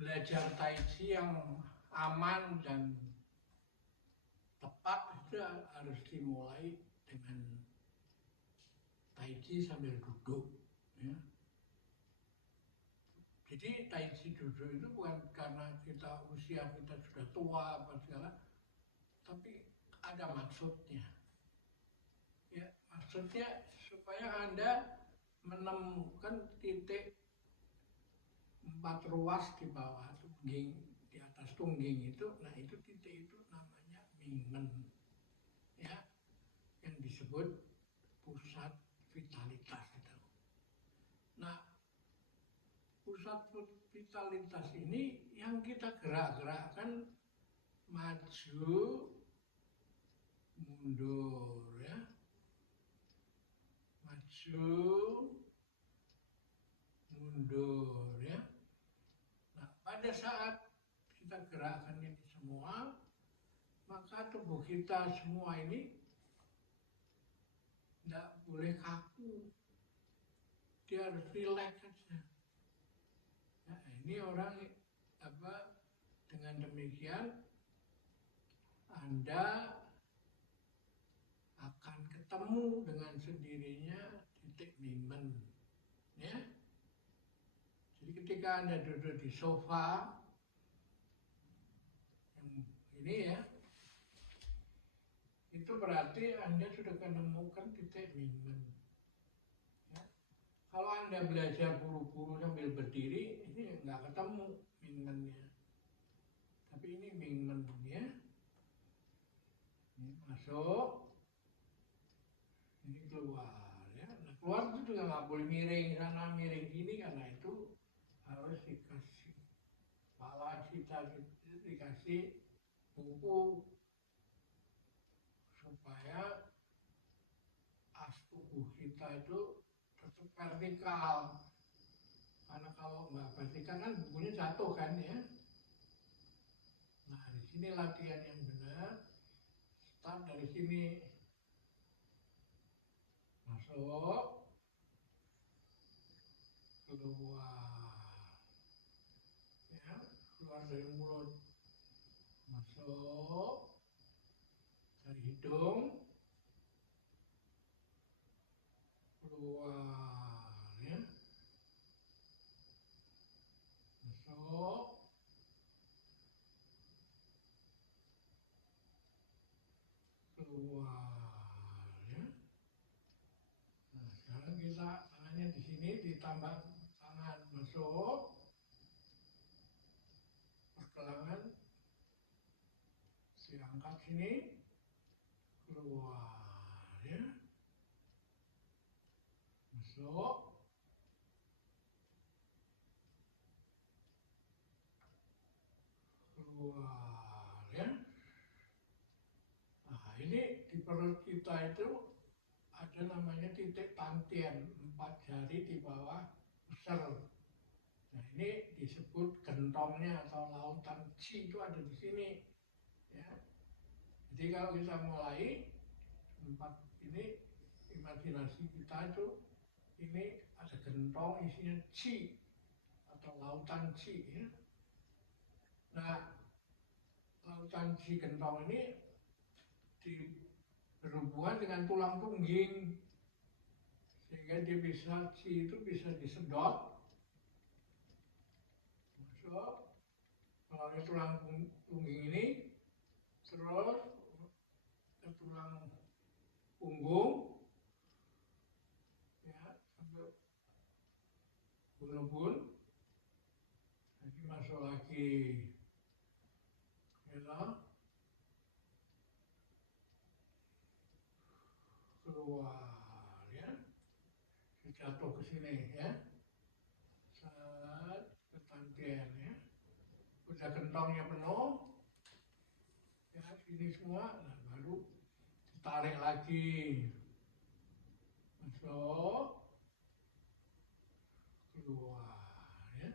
belajar Tai Chi yang aman dan tepat itu harus dimulai dengan Tai Chi sambil duduk. Ya. Jadi Tai Chi duduk itu bukan karena usia kita sudah tua apa segala, tapi ada maksudnya. Ya, maksudnya supaya Anda menemukan titik 4 ruas di bawah tungging, di atas tungging itu, nah itu titik itu namanya mingen, ya, yang disebut pusat vitalitas itu. Nah, pusat vitalitas ini yang kita gerak-gerakkan maju, mundur, ya, maju, mundur, ya. Nah, pada saat kita gerakkan ini semua, maka tubuh kita semua ini tidak boleh kaku, dia harus rileks saja. Nah, ini orang dengan demikian Anda akan ketemu dengan sendirinya titik mingen, ya. Jadi ketika Anda duduk di sofa yang ini, ya, itu berarti Anda sudah menemukan titik mingen. Ya. Kalau Anda belajar buru-buru sambil berdiri, ini nggak ketemu mingennya. Tapi ini mingen, ya. Ini masuk, ini keluar, ya. Nah, keluar itu juga nggak boleh miring sana miring sini, karena itu harus dikasih kepala kita, dikasih buku supaya as tubuh kita itu tetap vertikal. Karena kalau nggak vertikal kan bukunya jatuh kan, ya. Nah, di sini latihan yang benar. Start dari sini, masuk, keluar, ya, keluar dari mulut, masuk dari hidung, keluar, ya, masuk, keluar, ya. Nah, sekarang kita tangannya di sini ditambah tangan masuk, pergelangan diangkat sini, keluar, ya, masuk, keluar, ya. Nah, ini di perut kita itu ada namanya titik tantien, 4 jari di bawah pusar. Nah, ini disebut gentongnya atau lautan Qi itu ada di sini, ya. Jadi kalau kita mulai tempat ini, imajinasi kita itu ini ada gentong isinya Qi atau lautan Qi, ya. Nah, lautan Qi gentong ini berhubungan dengan tulang tungging, sehingga dia bisa Qi itu bisa disedot masuk melalui tulang tungging ini, terus ke tulang punggung, ya, sampai bun-bun, jadi masuk lagi, ya, keluar, ya, jatuh ke sini, ya, saat ke tantien, ya, udah gentongnya penuh, ya, ini semua, nah, baru ditarik lagi, masuk, keluar, ya,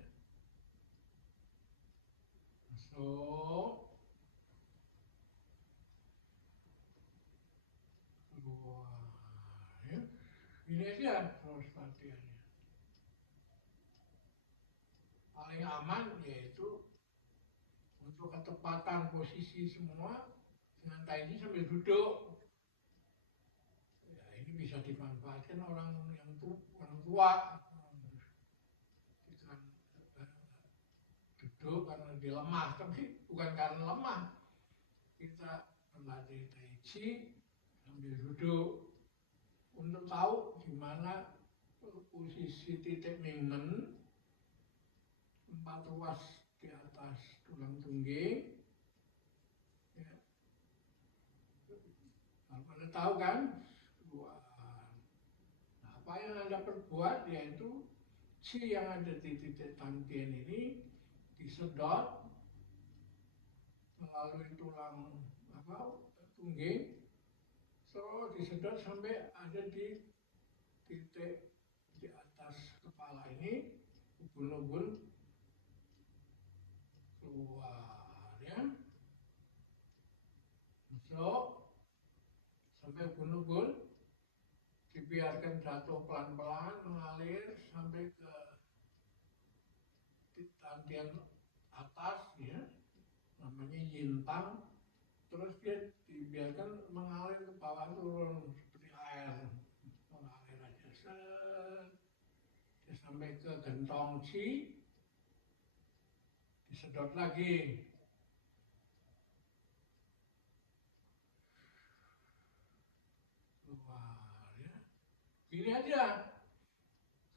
masuk, keluar, ya. Ini aja terus latihannya. paling aman yaitu untuk ketepatan posisi semua dengan Tai Chi sambil duduk. Ya, ini bisa dimanfaatkan orang yang tua duduk karena dia lemah, tapi bukan karena lemah. Kita berlatih Tai Chi sambil duduk untuk tahu gimana posisi titik Mingmen, tempat ruas di atas tulang tungging. Ya. Anda tahu kan? Nah, apa yang Anda perbuat yaitu Qi yang ada di titik Tantien ini disedot melalui tulang tungging, terus disedot sampai ada di titik di atas kepala ini, ubun-ubun keluar ya, masuk sampai ubun-ubun, dibiarkan jatuh pelan-pelan mengalir sampai ke tantien atas ya, namanya yintang, terus dia dibiarkan mengalir ke bawah turun seperti air, mengalir aja set, sampai ke gentong Qi, disedot lagi. Keluar ya. Gini aja.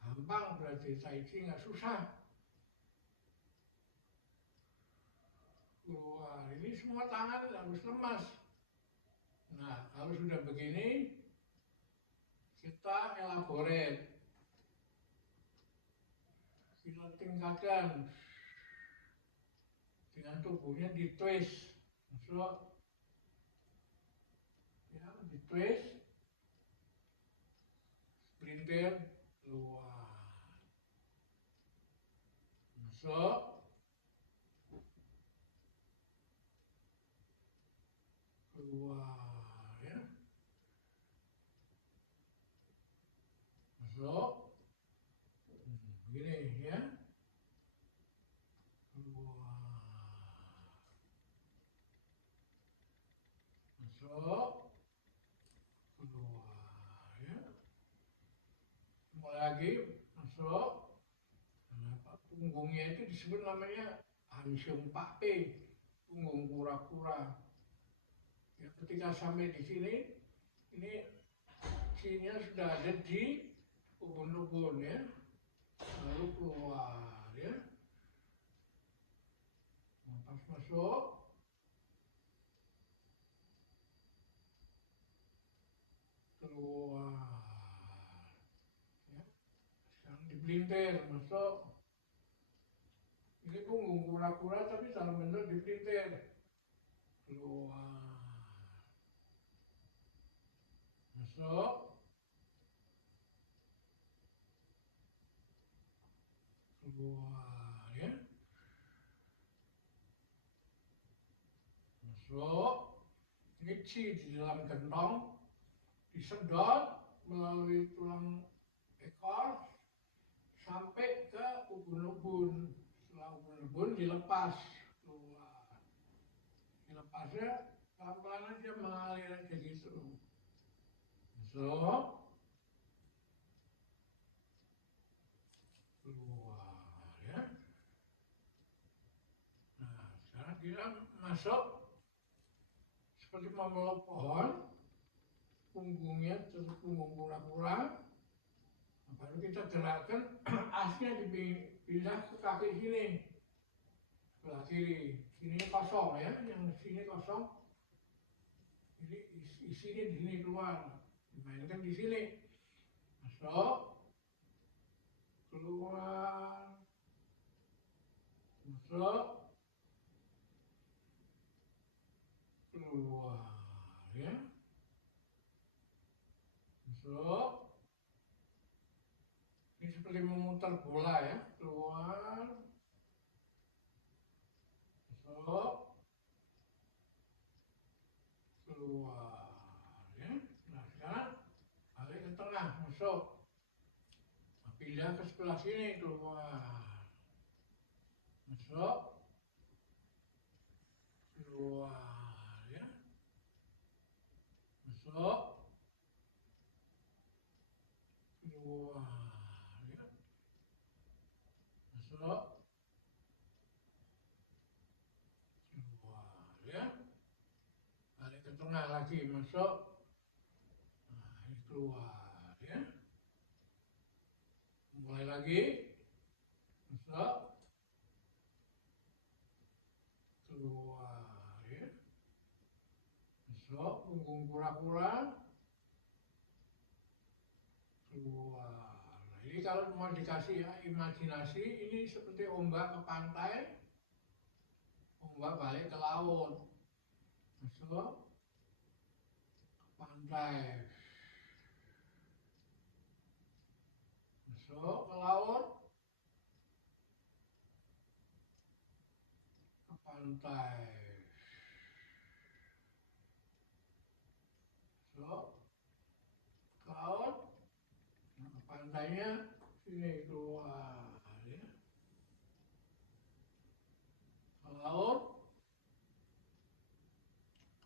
Gampang berarti Tai Chi, nggak susah. Keluar. Ini semua tangan harus lemas. Nah, kalau sudah begini, kita elaborate. Kita tingkatkan dengan tubuhnya di twist. Masuk. Ya, di twist. Sprinter. Keluar. Masuk. Keluar ya. Masuk. Begini ya. Keluar. Masuk. Keluar ya. Mulai lagi. Masuk. Nah, punggungnya itu disebut namanya Hansyung Pak P, punggung kura-kura. Ya, ketika sampai di sini, ini Qi-nya sudah ada di ubun-ubun ya, lalu keluar ya. Pas masuk, keluar ya. Sekarang dipelintir, masuk. Ini punggung kura-kura tapi dalam bentuk dipelintir. Keluar. Masuk. Keluar ya. Masuk. Ini Qi di dalam gentong, disedot melalui tulang ekor sampai ke ubun-ubun. Setelah ubun-ubun dilepas keluar. Dilepasnya pelan-pelan aja, mengalir aja gitu. Masuk. Keluar ya. Nah, sekarang kita masuk seperti memeluk pohon, punggungnya terus punggung kura-kura. Baru kita gerakkan asnya dipindah ke kaki sini, sebelah kiri. Sini kosong ya, yang sini kosong. Ini isinya di sini keluar, dimainkan di sini. Masuk, keluar, masuk, keluar ya. Masuk. Ini seperti memutar bola ya, keluar, masuk, keluar ya. Nah, sekarang balik ke tengah, masuk. Nah, pindah ke sebelah sini, keluar. masuk, keluar ya, masuk, keluar ya, masuk, keluar ya, balik ke tengah lagi, masuk, nah, keluar ya, mulai lagi, masuk, keluar ya, masuk, punggung kura-kura, keluar. Nah, ini kalau mau dikasih ya, imajinasi, ini seperti ombak ke pantai, ombak balik ke laut, masuk, ke pantai, masuk ke laut, ke pantai, masuk ke laut, nah, ke pantainya sini keluar ya, ke laut,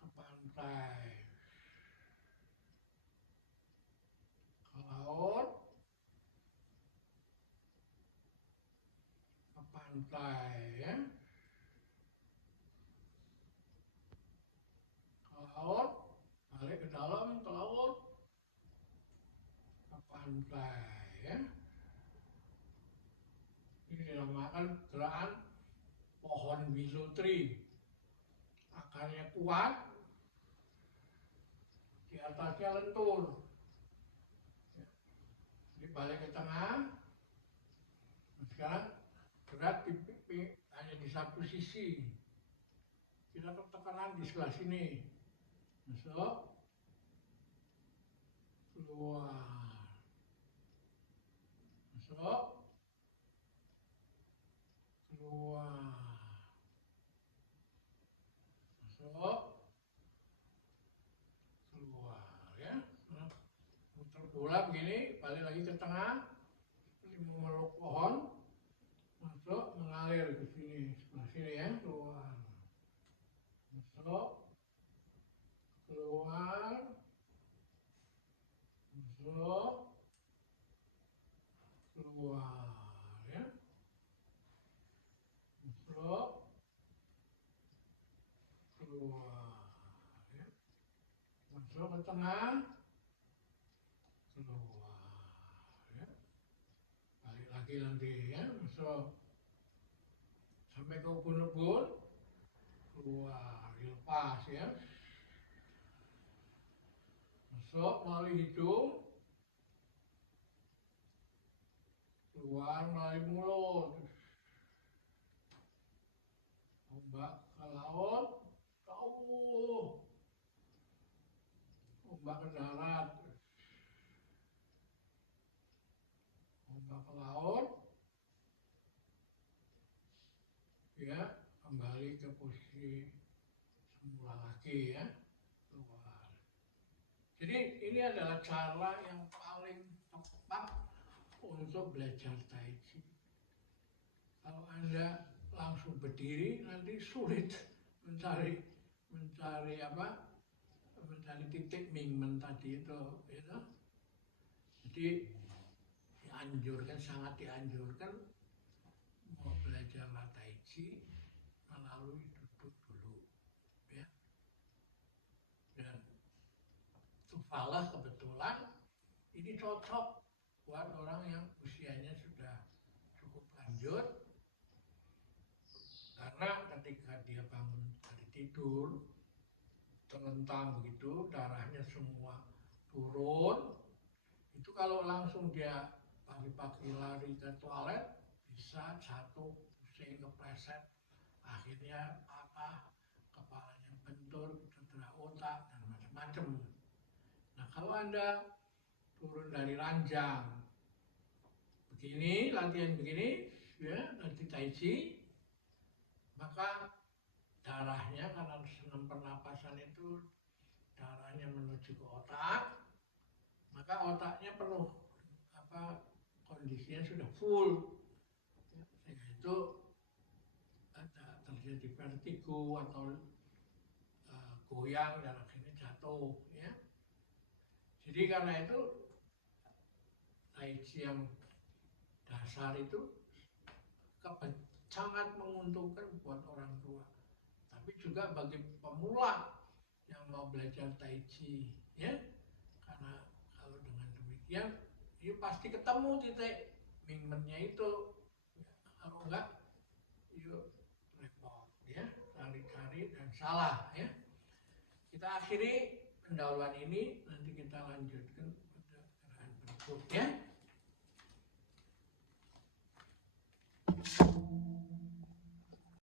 ke pantai, ke laut, ke pantai ya, ke laut, balik ke dalam, ke laut, ke pantai ya. Ini dinamakan gerakan pohon willow tree. Akarnya kuat, di atasnya lentur. Jadi balik ke tengah, sekarang berat hanya di satu sisi. Kita tekanan di sebelah sini. Masuk, keluar, masuk, keluar, masuk, keluar ya. Muter bola begini, balik lagi ke tengah, seperti memeluk pohon, masuk, mengalir ke sini, sebelah sini ya, keluar, masuk, keluar, masuk, keluar ya, masuk, keluar ya, masuk ke tengah, keluar ya, balik lagi nanti ya, masuk sampai ke ubun-ubun, keluar, dilepas ya, masuk melalui hidung, keluar melalui mulut, ombak ke laut, jauh, ombak ke darat, ombak ke laut, ya, kembali ke posisi semula lagi ya, keluar. Jadi ini adalah cara yang paling tepat untuk belajar Tai Chi. Kalau Anda langsung berdiri nanti sulit mencari titik Mingmen tadi itu, gitu. Jadi dianjurkan, sangat dianjurkan mau belajar Tai Chi melalui duduk dulu, ya. Dan tufalah kebetulan ini cocok buat orang yang usianya sudah cukup lanjut, karena ketika dia bangun dari tidur terlentang begitu, darahnya semua turun, itu kalau langsung dia pagi-pagi lari ke toilet bisa jatuh, pusing, kepleset, akhirnya patah, kepalanya bentur, cedera otak dan macam-macam. Nah, kalau Anda turun dari ranjang begini, latihan begini ya, nanti Tai Chi, maka darahnya, karena senam pernapasan itu darahnya menuju ke otak, maka otaknya penuh, kondisinya sudah full, sehingga itu terjadi vertigo atau goyang dan akhirnya jatuh, ya. Jadi karena itu Tai Chi yang dasar itu sangat menguntungkan buat orang tua, tapi juga bagi pemula yang mau belajar Tai Chi, ya. Karena kalau dengan demikian, ya pasti ketemu titik mingmennya itu. Kalau enggak, yuk repot, ya, cari-cari dan salah, ya. Kita akhiri pendahuluan ini, nanti kita lanjutkan pada gerakan berikutnya.